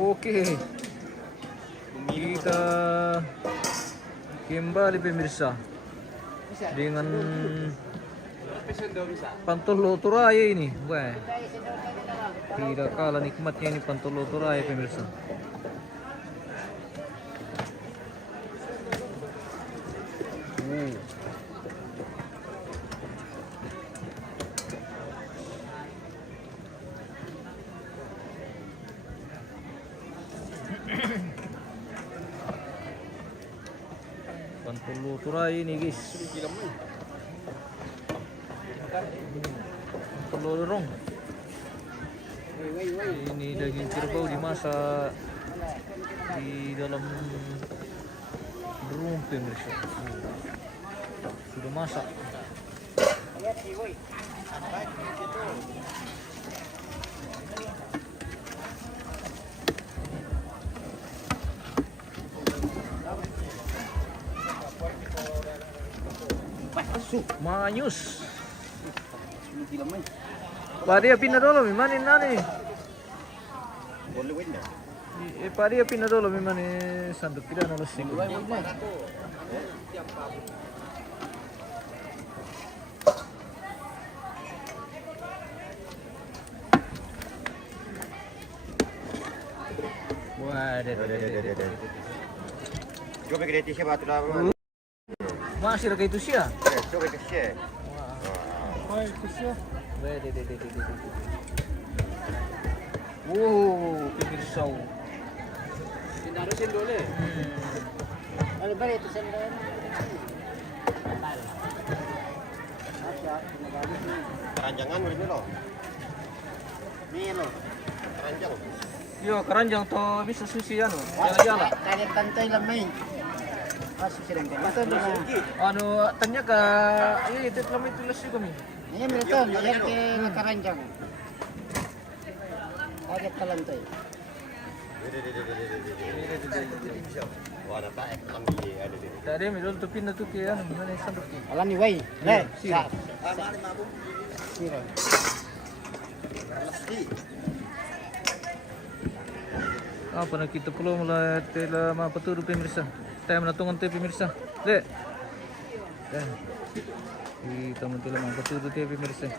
Oke, kita kembali pemirsa dengan Pantolo Toraya ini. Wah, tidak kalah nikmatnya ini Pantolo Toraya pemirsa. Pantolo Toraya ini guys. Pantolo lorong. Ini daging kerbau dimasak di dalam drum pemirsa. Sudah masak. Manyus. Padia pindah dulu, mana nani? Padia pindah dulu, mana sanduk tidak nolak sih. Wah, deh. Coba kita siapa tu lah. Masih ada itu sih ya? Coba kita share. Wah, itu sih ya. Deh. Wow, pemirsa. Sindaro sindole. Ano ba ito sindaro? Keranjangan ini loh. Ini loh. Keranjang. Yo, keranjang to bisa susi ano. Jalan-jalan. Kaya tantay lamay. Masuk sedang kan. Anu tanya ke ini itu kami tulis juga mi. Ini mereka lihat ke keranjang. Kaya talantay. Wah, ada tak kami ada di. Tadi mi dulu tuh pindah tuh ke anu mana sanduk ki. Alam ni way. Le, sira. Sira. Apa nak kita perlu mulai telah apa tu pemirsa. Time na tungan tayo pemirsa. Le. Kita mentila apa tu tayo pemirsa.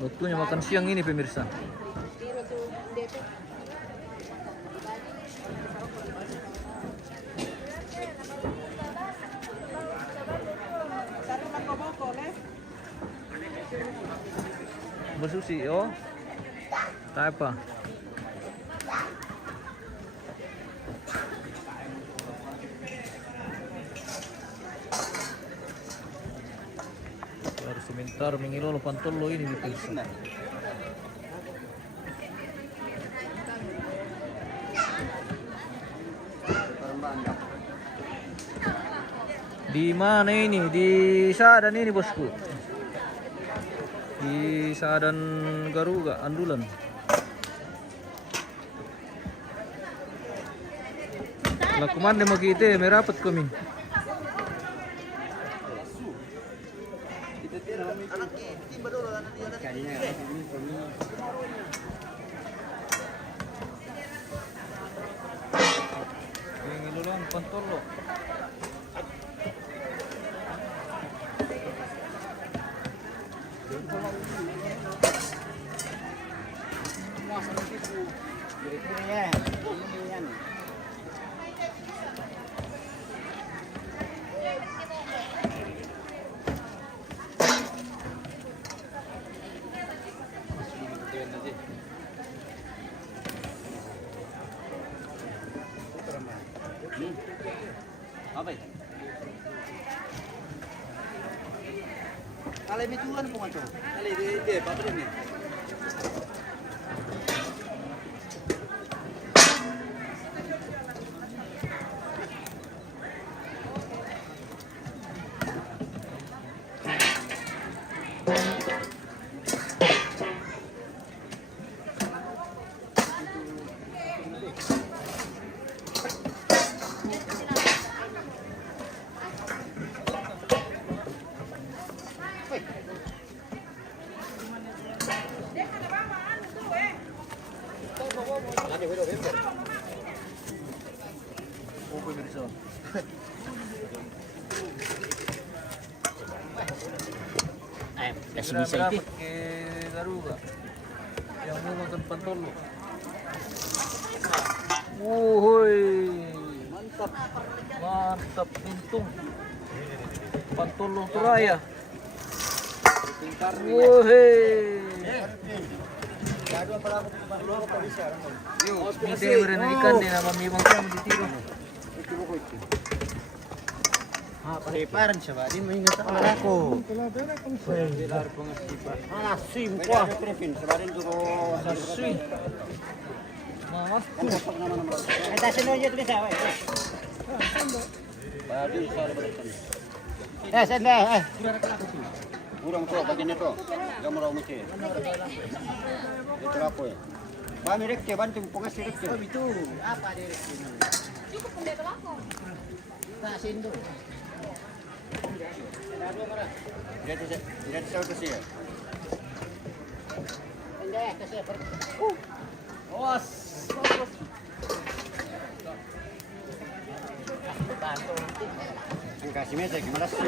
Waktunya makan siang ini pemirsa. Bersusi oh. Tak apa. Harus sebentar mengilolo pantolo ini pemirsa. Di mana ini? Di Sadan ini bosku. Di Sadan Garuga Andulan. Lah kemana mau kita merapat kami. Yang ilulan pantolo. Apa itu? Kalau itu kan bukan cowok. Kalau itu apa ini? Oh, pemirsa. Kasih Sudah bisa berapa itu. ke Garuda? Yang mau makan pantolo. Wuhui. Mantap. Mantap untung. Pantolo Turaya. Wuhui. Hindi meron ikan din na mamibang siya ditiro. Preparan siya ba? Di mo ingat ako. Sim ko. Sasui. Mas. Ada sino yun tulis ah. Sende. Kurang tuh bagian itu. Kamu mau mesti. Itu apa ya? Bami rek bantu pengasih rek. Itu apa dia? Cukup pun dia berlaku. Tak sindo. Dia tahu tu sih. Enggak, kasih per. Awas. Ang kasih mesej gimana sih?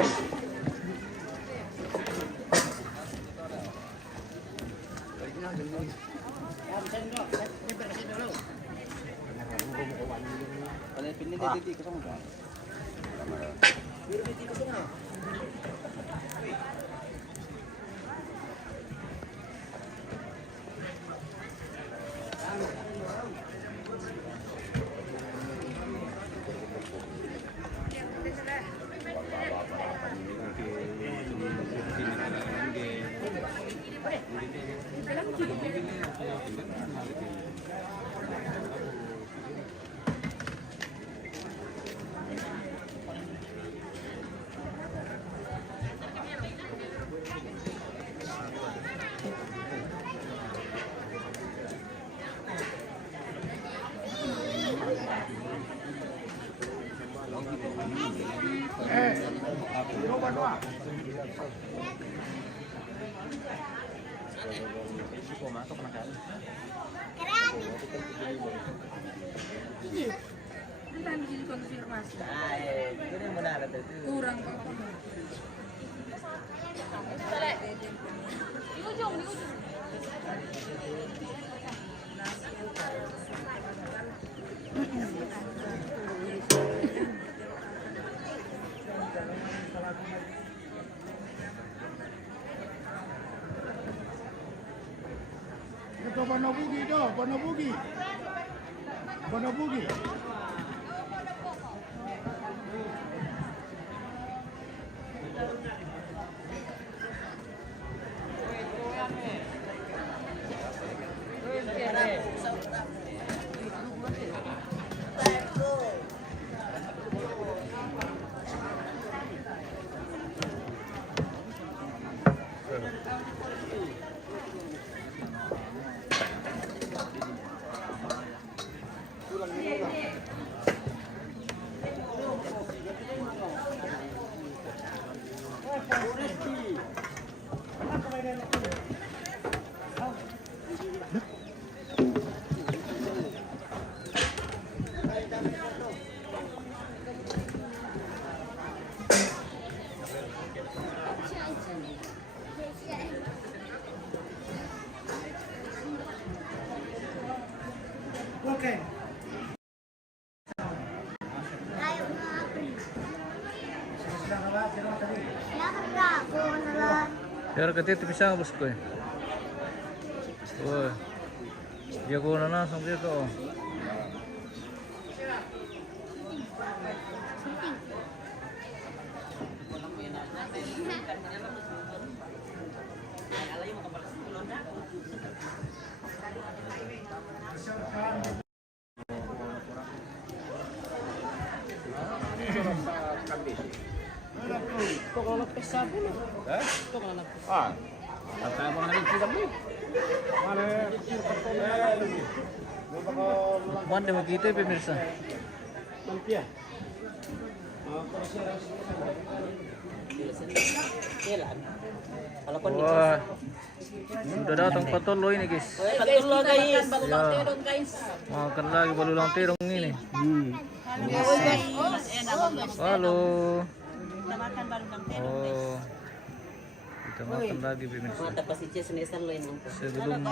Entah bisa konfirmasi. Ini benar itu. Kurang kok. Di ujung. Ito Bonobugi do, Bonobugi. Bonobugi. Okay. Biar ketemu pisang bosku. Woi. Jago nana sampai itu. Mana begitu pemirsa? Wah, Sudah datang patolo ini guys. Patulo guys. Ya. Makan lagi balulang terong ini. Halo. Oh. Kita makan lagi pemirsa. Mata pasti senesan lo ini. Sebelum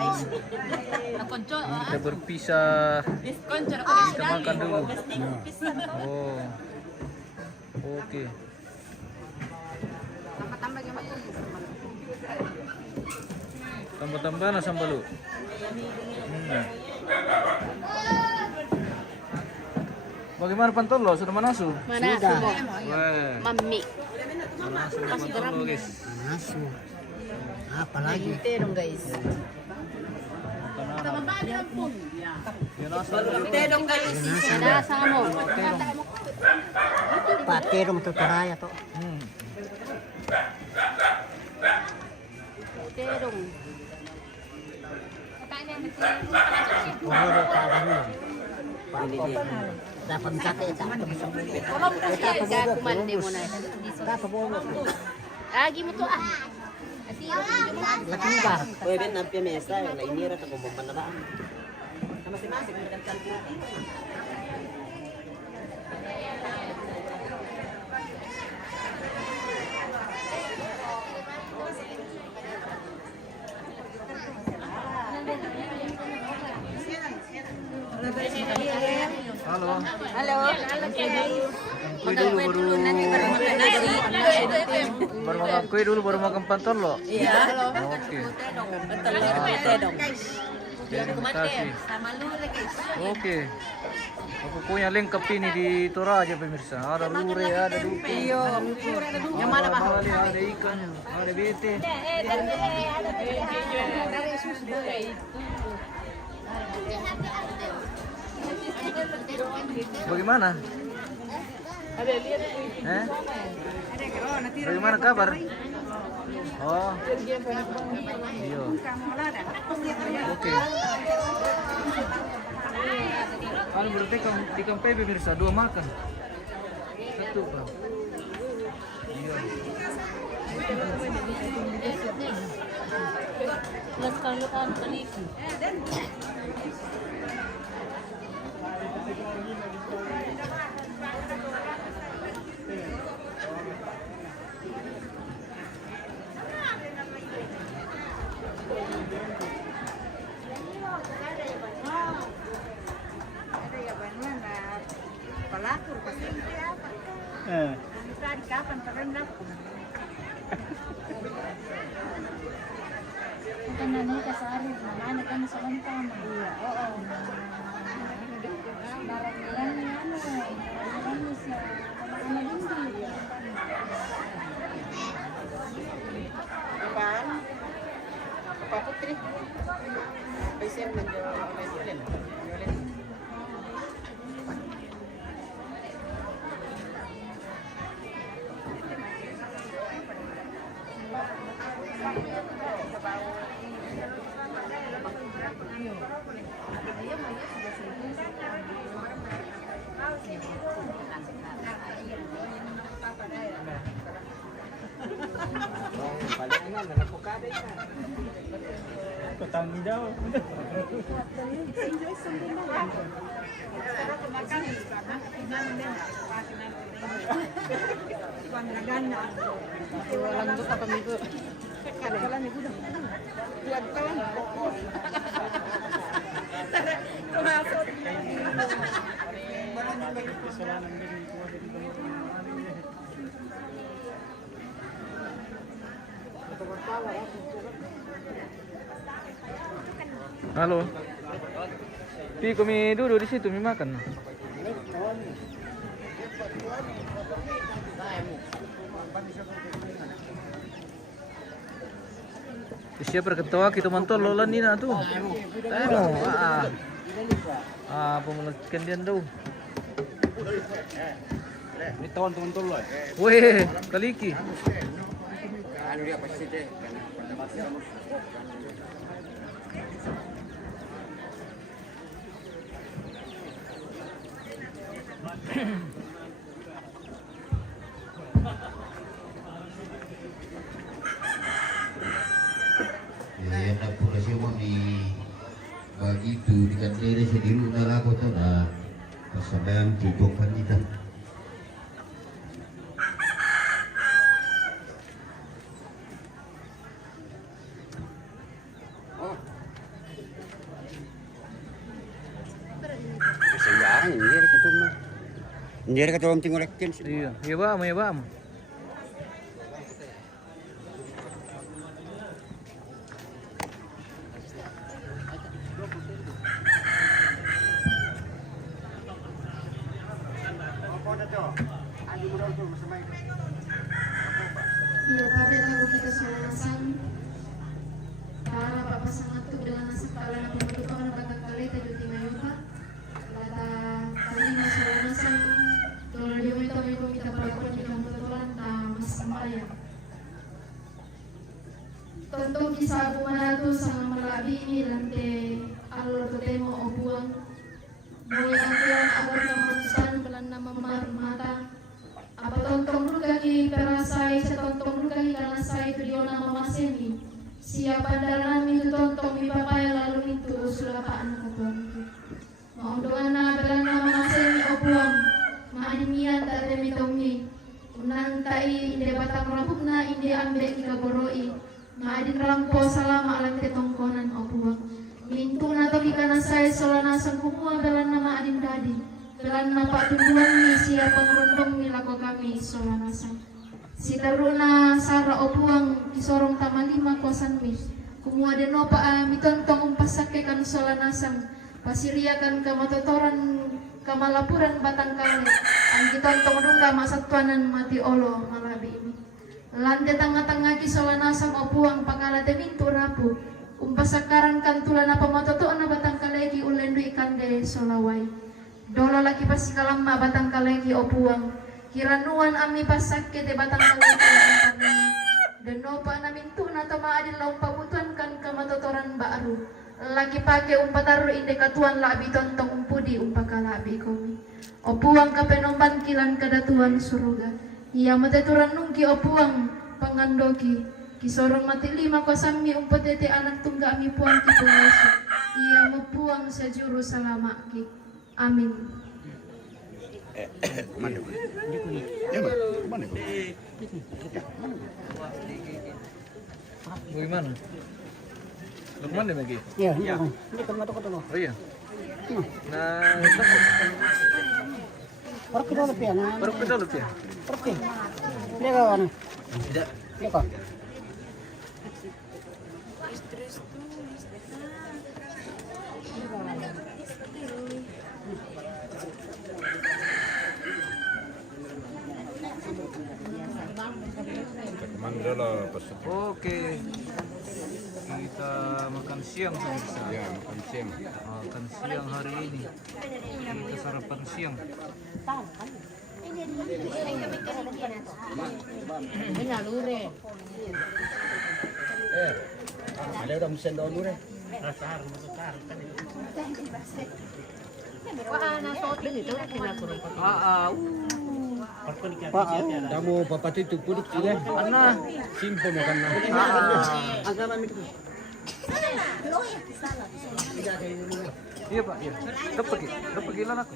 kita berpisah, kita makan dulu. Oh. Oke. Tambah-tambah na sambal lu. Bagaimana pantolo? Sudah manasu? Sudah. Weh, Mami. manasu pantolo guys. Nasu. Apalagi? Terong guys. Terong guys. Ada sama mo. Paterong tutaraya to. Terong. Puro ka ganun. Dapat kate ita. Kalau kasi kumande mo na. Dapat mo. Lagi mo to ah. Laki ba? Pwede na piyamesa. Nainira ta kung mapanaraan. Sama si Masik. Halo. Halo. Kue dulu baru makan kue dulu baru makan pantolo. Iya. Oke. Terong. Terima kasih. Oke. Pokoknya lengkap ini di Toraja pemirsa. Ada lure, ada dupi. Yang mana Pak? Ada ikan, ada bete. Bagaimana? Bagaimana kabar? Oh. Iya. Oke. Kalau berarti di Kampai pemirsa 2 makan. 1 Pak. Iya. Plus kalau kan kaliki. Kanani kasari mana kan sebentar. Iya, oo. Barang yan ano. Ano siya? Ano din. Apaan? Apa Putri? Bisa menjual jualin. Halo. Pi, kami duduk di situ, mi makan. Siapa ketawa kita mantol lolan ni na tu. Pemulakan dia tu. Ini tahun teman-teman loh. Weh, kaliki. Anu dia pasti deh. Kaya na po na siya ni begitu di kantere sa diru na lako to na pasabayan tutukan kita. Sembarang hindi rin katulong tingulekin. Iya, iya bam, iya bam. Iya pada lagu kita selesai. Para bapak sangat tu dengan nasib kala na pembentukan na batang kalita juti mayuta. Lata kali na selesai. Tolong dia itu kita perlakuan kita pembentukan na mas semaya. Tentu kisah bumanatu sang malabi ini lante alor temo o buang. Mulai angkulan agar kemudian belan nama mata. Apa tontong lugahi perasai setontong lugahi karena saya itu dia nama maseni. Siapa dalam itu tontong mipapaya lalu itu sudah pak anak ketuan itu. Mau doa na belan nama maseni opuang. Maadimian tak ada mitongi. Unang tai inde batang rambutna inde ambek ika boroi. Maadin rampo salama alam tetongkonan opuang. Mintu na toki karena saya solana sangkumua belan nama adin dadi. Belan napak tumbuhan ni siya pengrundong nilako kami solanasang. Si taruna sara opuang isorong tamalima kosan mi. Kumua denopa mitontong umpasake kan solanasang. Pasiriakan kamatotoran kamalapuran batang kale. Ang kitontong rungga masatuanan mati olo malabi ini. Lande tanga-tanga ki solanasang opuang pakala temintu rapu. Umpasakaran kantulan apa matotoan na batang kale ki ulendu ikande solawai. Dolo laki pasi kalamma batang kalegi opuang. Kiranuan ami pasak kete batang kalegi kami. Denopa namin tuna tama adil laung pabutuan kan kamatotoran baru. Laki pake umpataru indekatuan labi tontong umpudi umpakalabi komi. Opuang kapenomban kilan kadatuan suruga. Ia mateturan nungki opuang pangandoki. Kisorong mati lima kosami umpetete anak tungga ami puang ki pengesu. Ia mepuang sejuru salama ki. Amin. Mana? Mana? Bagaimana? Lukman deh lagi. Iya, ini kan mata kotor. Oh iya. Nah, Orang kita lebih ya. baru kita lu ya. Oke. Dia kawan. Tidak. Dia kok. Oke. Kita makan siang pemirsa. Ya, makan siang. Makan siang hari ini. Kita sarapan siang. Ada orang mesin dulu deh. Kamu bapak itu puduk juga. Mana? Simple makan nah. Iya Pak, iya. Dapat gila aku.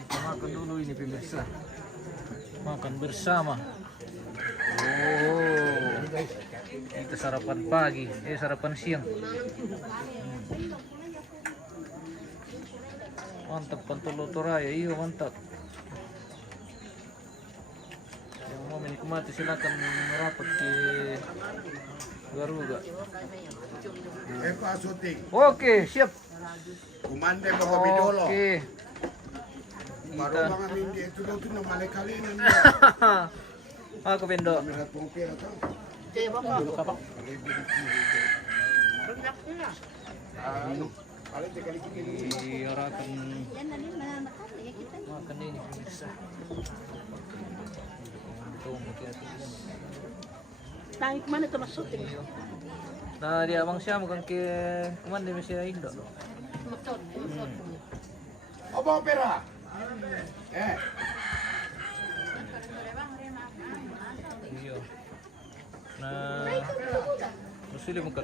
Kita makan dulu ini pemirsa. Makan bersama. Oh, kita sarapan pagi, sarapan siang. Mantap Pantolo Toraya, iya mantap. Yang mau menikmati silakan merapat ke Garuga. Eva syuting. Oke, siap. Kumande bawa bidolo. Oke. Baru Kita. mga hindi ito daw ito na malikali na Aku Bendo. Mira pong pera to. Diarahkan makan ini pemirsa. Tarik mana tuh masuk? Nah, dia abang siya mukhang kuman di Mesya Indo. Opo pera. sulit makan.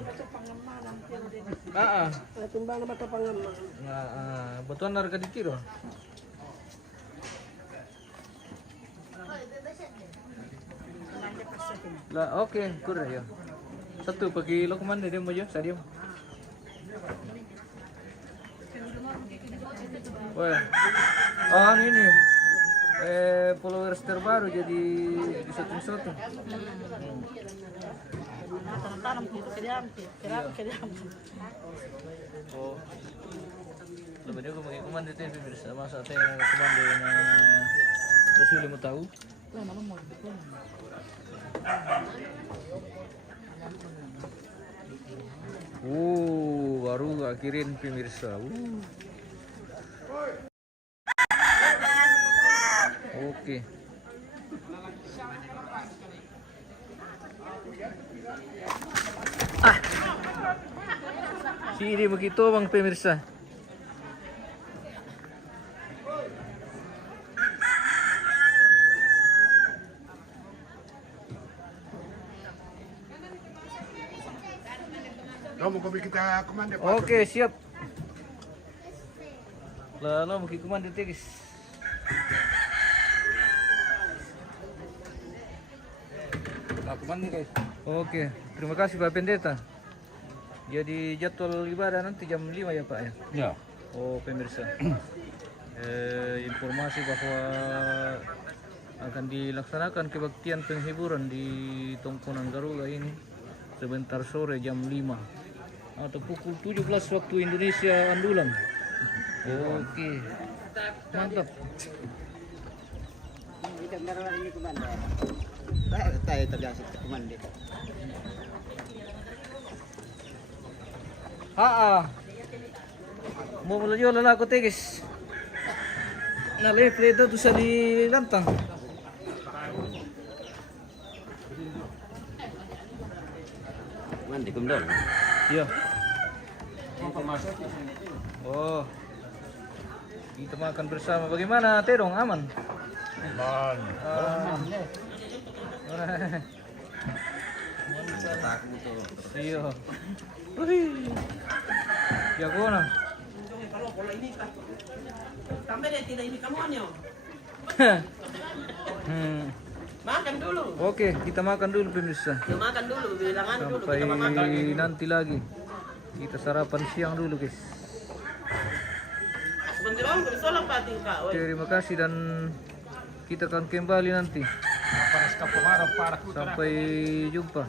Timbang na mata pangaman. Batuan na ka ditiro. Lah, oke, kurang ya. Satu pagi lo kemana dia mau ya, stadium. Wah, ini followers terbaru jadi di satu-satu. Tanam gitu kediam. Oh, lebih dia pakai komando itu pemirsa, masa teh komando na Rasul mau tahu. Baru akhirin pemirsa. Oke. Sini begitu bang pemirsa. Kamu kau kita komando. Oke, siap. Lalu mau komando guys. Komando guys. Oke, terima kasih Pak Pendeta. Jadi jadwal ibadah nanti jam 5 ya Pak ya? Ya. Oh pemirsa. Informasi bahwa akan dilaksanakan kebaktian penghiburan di Tongkonan Garuda ini sebentar sore jam 5 atau pukul 17 waktu Indonesia Andulan. Oke. Mantap. Kita meron ini komando. Tayo terjadi komando. Mau melayu lala ko tegis. Nalipre itu sa di lantang. Mandi kumdon. Iya. Oh. Kita makan bersama. Bagaimana Terong? Aman? Aman. Iya. Jago na. Sampai dia tidak ini kamu anyo. Makan dulu. Oke, kita makan dulu pemirsa. Ya makan dulu, bilangan dulu Sampai kita makan. nanti lagi. Kita sarapan siang dulu guys. Sebentar om, bersolok pati kak. Terima kasih dan kita akan kembali nanti. Sampai jumpa.